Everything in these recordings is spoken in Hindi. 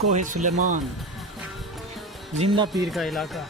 कोहे सुलेमान जिंदा पीर का इलाका।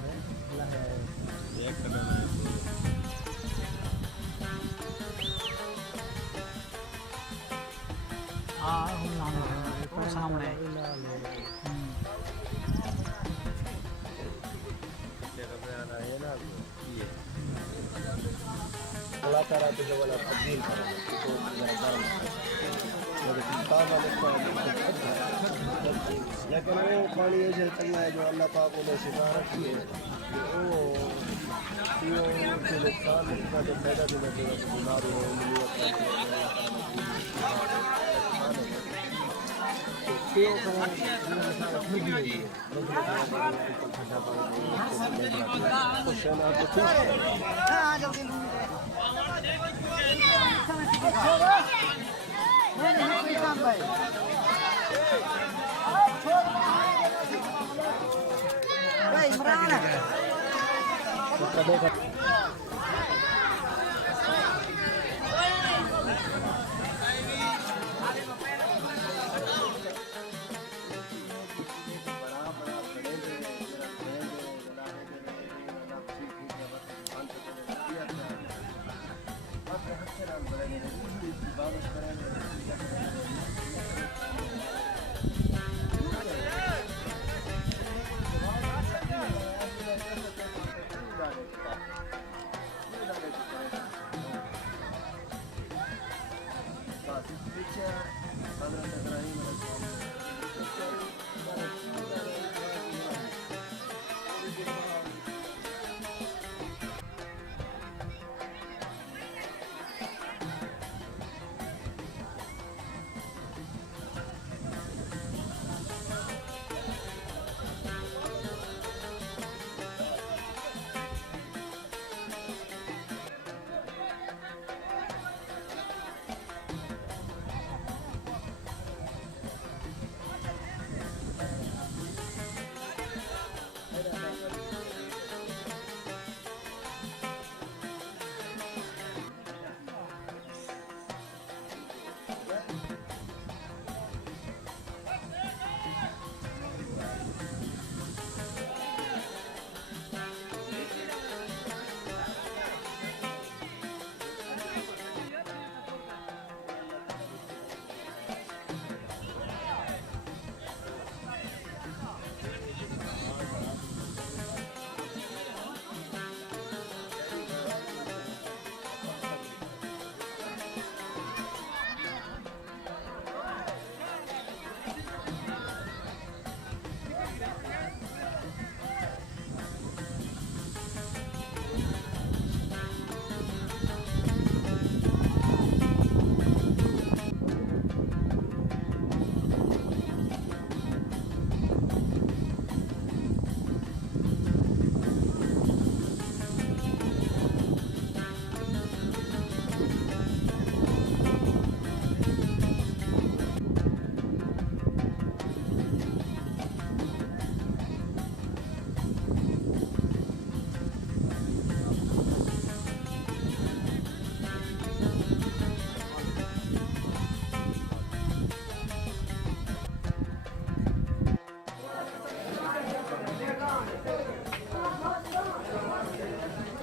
करे अल्लाह है। एक कलर है हाँ हम लाने वो सामने कितने कपड़े आना है ना ये कलाकार आते जो वाला तब्दील करो तो जरा गर्म लेकिन काम वाले लेकिन वो पानी ऐसे चलना है जो अल्लाह पाक ने शिफा रखी है वो के नुकसान का जो फायदा भी नहीं देगा बीमारी हो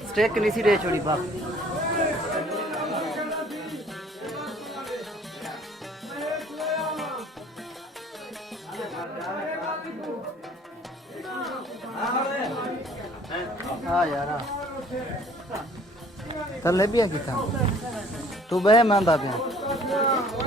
स्टेक नहीं सी रहे छोड़ी बाप हाँ यार कल भी है कितना तू बह मैं आंदा पिया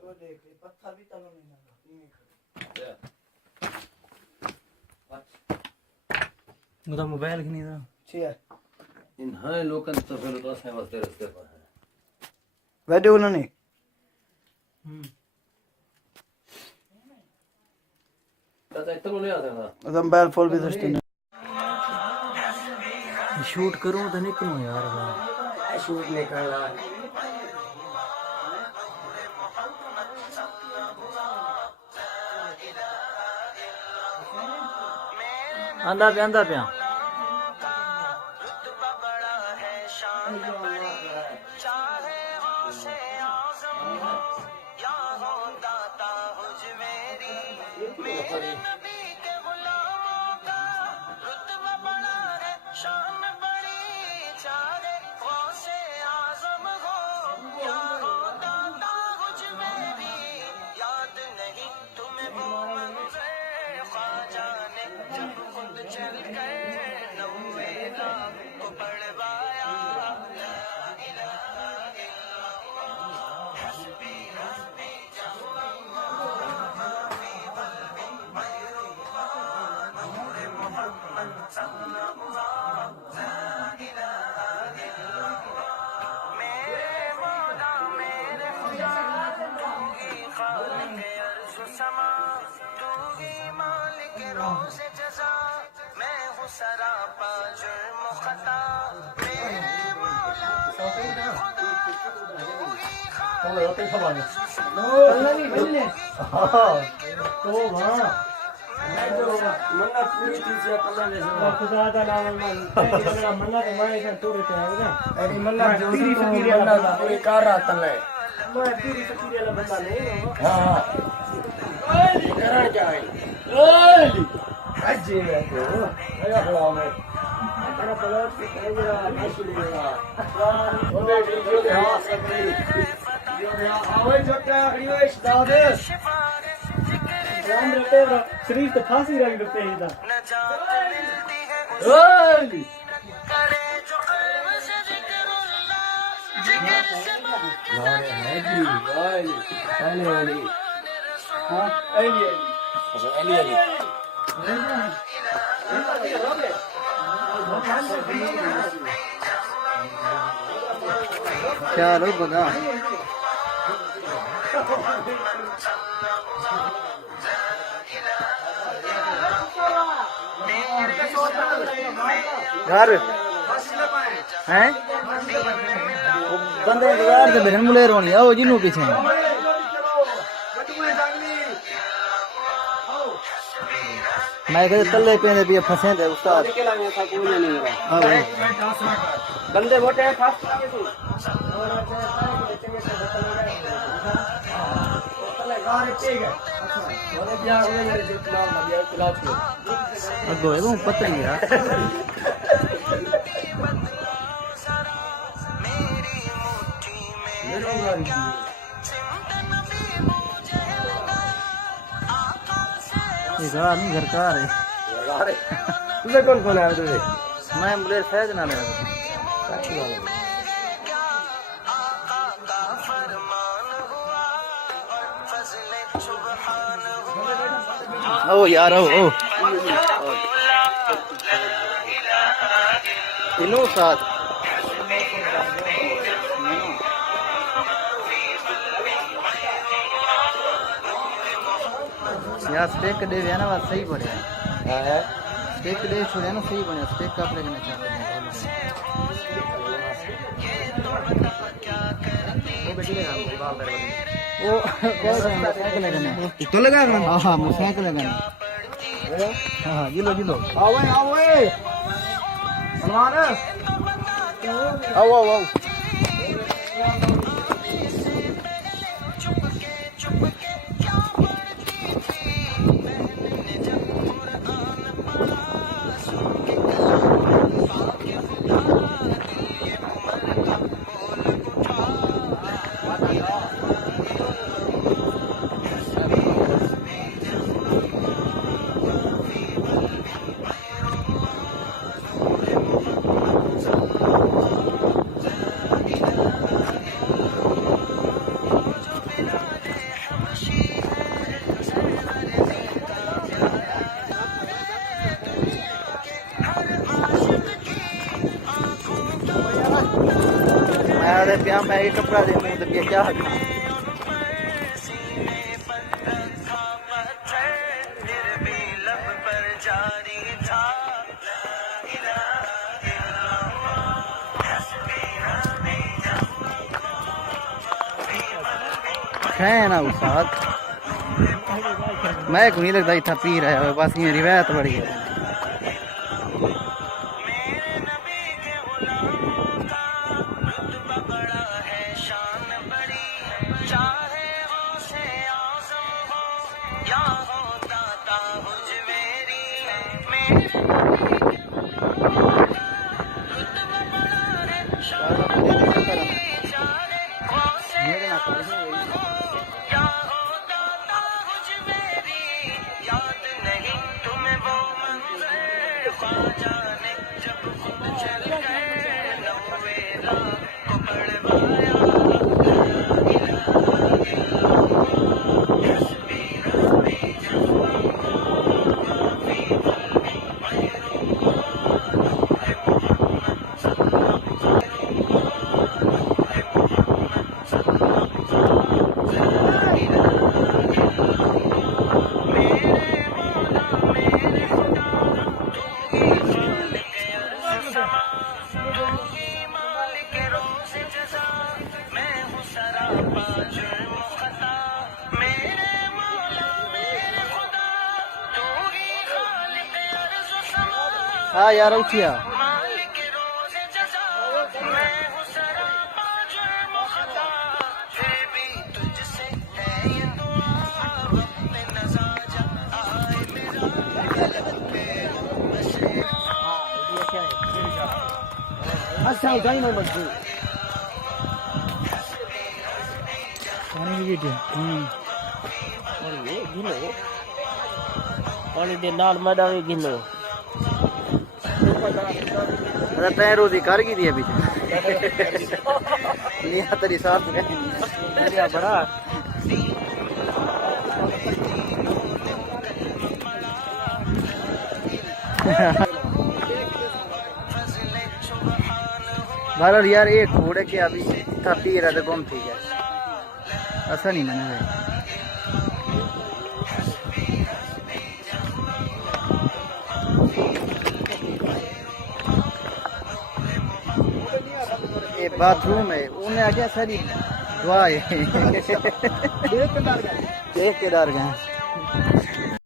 वो देख पत्थर भी तलो नहीं लगा ਉਹਦਾ ਮੋਬਾਈਲ ਕਿੰਨੀ ਦਾ छे इन हाय लोकन तो फिर तो से वास्ते रस्ते पर है वीडियो उन्होंने तो इतना नहीं आ सकता तो मोबाइल फोन भी दस्ते शूट करूं तो निकलूं यार वाह शूट नहीं करना आंदा पिया मन्ना पूरी चीज या कला ले खुदा दा नाम मन्ना तो मैं इधर तोड़ के आया ना अरे मन्ना पूरी फकीर मन्ना का पूरी कार रात ले मैं पूरी फकीर वाला बंदा नहीं हां ओए करा जाए ओए अजी में तो आया खड़ा में बड़ा पलट के तेरा नाश लेगा ओए जो के हां सकरी जो के आवे छोटा अगली दादे जान रटे शरीर तो फांसी रंग पे ही था ओए नारे हैगी ओए अली हां अली अली क्या लो बगा घर हैं बंदे इंतजार से बिरन मुलेर होनी आओ जिन्नू पीछे मैं कहते तले पे भी फंसे थे उस्ताद हां भाई बंदे मोटे हैं खास अगो वो पतली यार ये घर नहीं घर का है तुझे कौन कौन है तुझे मैं मुलेर फैज ना ले ओ यार ओ तीनों साथ यार स्टेक दे ना बात सही बढ़िया है स्टेक दे छोड़े ना सही बढ़िया स्टेक का अपने करना चाहते हैं वो साइकिल लगाना तो लगा हां हां साइकिल लगाना हां जिलो जिलो आओ सलमान आओ है प्या मैं ये कपड़ा दे मुंह दे क्या खा है ना उस्ताद मैं को नहीं लगता इतना पी रहा है बस ये रिवायत बड़ी है हाँ यार उठिया अच्छा उठाई मैं बच्चे पानी की वीडियो पानी दे नाल मैदा भी गिनो अरे तैं रोजी कर की दी अभी लिया तेरी साथ में मेरा बड़ा बहरहाल यार एक घोड़े के अभी था पी रहा था कौन ठीक है ऐसा नहीं मैंने ये बाथरूम है उन्हें आगे सारी दुआ है देख के डर गए